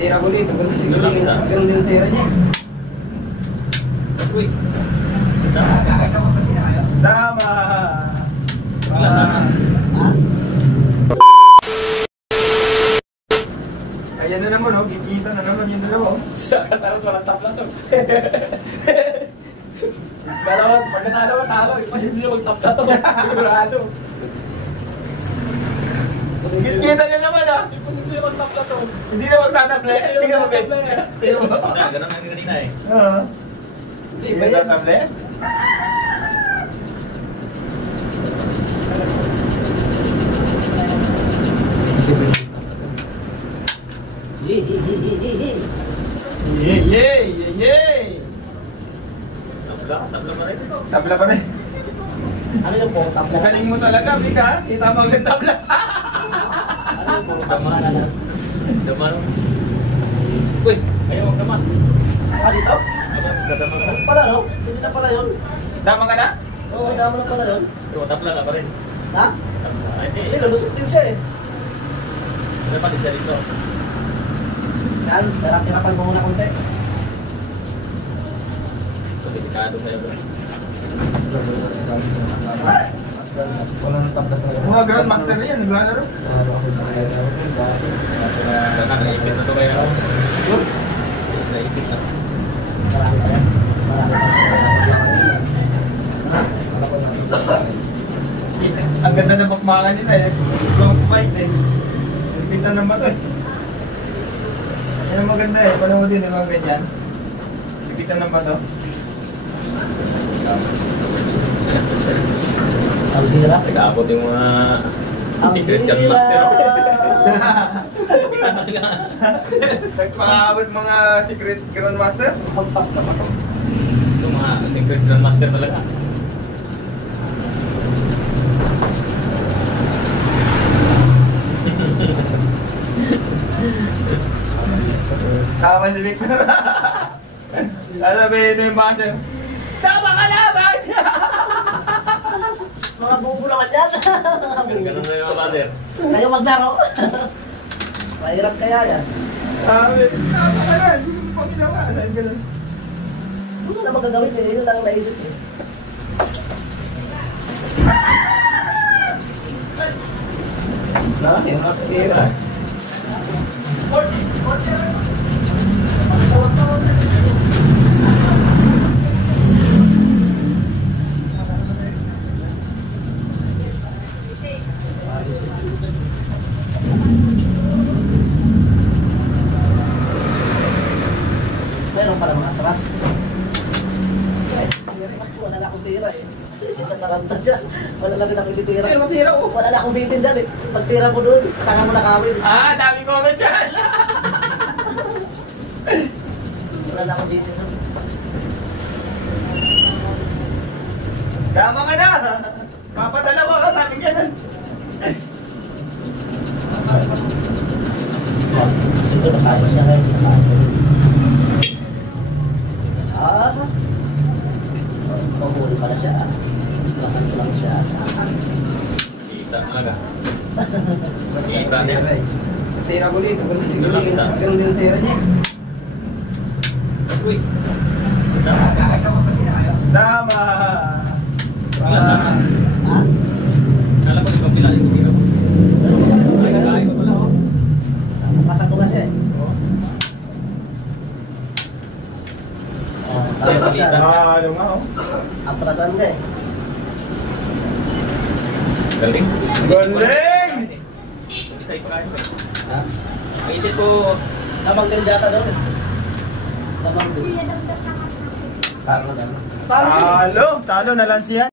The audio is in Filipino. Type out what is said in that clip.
Tira ko dito, ganun din tira niya. Uy. Tama! Ayan na naman, oh. Kikita na naman yung dalawa. Sa katarang walang tapla to. Dalawa, pagkatalawa talo, imposible magtapla to. Sigurado. Kikita na naman, ah. Imposible magtapla to. Hindi na magtatable. Tingnan mo, Ben. Tingnan mo. Ganun ang kanina eh. Oo. Hindi Hindi ba na tatable? Yay! Yay! Yay! Tabla pa rin. Tabla pa rin. Ano yung puro tabla? Galing mo talaga, Mika. Kita mo agad tabla. Ano yung puro tabla na lang? Daman. Uy, ayaw ang daman. Ah, dito? Dadama ka. Pala, no? Hindi na pala yun. Tama ka na? Oo, dama na pala yun. Pero tabla ka pa rin. Ha? Hindi. Hindi, nalusot din siya eh. Ano pa din siya dito? Yan, tirapan mo muna konti. So, delikado sa'yo bro. Mga grandmaster na yan, naglalaro. Naipit na ito kaya. Naipit na. Marami pa yan. Ang ganda na bakmakan nila eh. Close fight eh. Nagpitan ng bato eh. Yan ang maganda eh. Paano mo din yung mga ganyan? Nagpitan ng bato. Ang tira. Nag-aabot yung mga secret gun master. Kita na sila. Nagpakaabot mga secret grandmaster. Yung mga secret gun master talaga. Tama si Victor. Sasabihin mo yung boxer. Tama ka laban! Mga bubulangan yan. Ganun na yung mga father. Kayo maglaro. Mahirap kaya yan. Sabi, tama ka na. Hindi mo pa ginawa. Sabi ka lang. Ano na magagawin eh? Yun lang ang naisip eh. Laki, nakatira. Meron pala mga atras. Wala na akong tira eh. Nataranta siya. Wala na rin akong titira. Pero matira oh. Wala na akong bitin dyan eh. Pag tira mo doon, saka mo nakawin. Ah, dami comment dyan. Wala na akong bitin doon. Tama ka na. Papadalawa ka. Sabi ka na. Ito nakaya siya ngayon. Ah. Mahuli pala siya. Lasan ko lang siya. Kita talaga. Kita niya. Tira ko dito. Ganun din tira niya. Uy. Tama. Ha? Alam ko yung kapila yung tira mo. Ay, kakain ko pala oh. Lasan ko na siya eh. Tama siya. Ano nga oh. Atrasan ka eh. Galing. Galing! Isa ipakain ko. Ha? Ang isip ko, Lamang din data doon. Lamang din. Talo na. Talo. Talo na lang siya.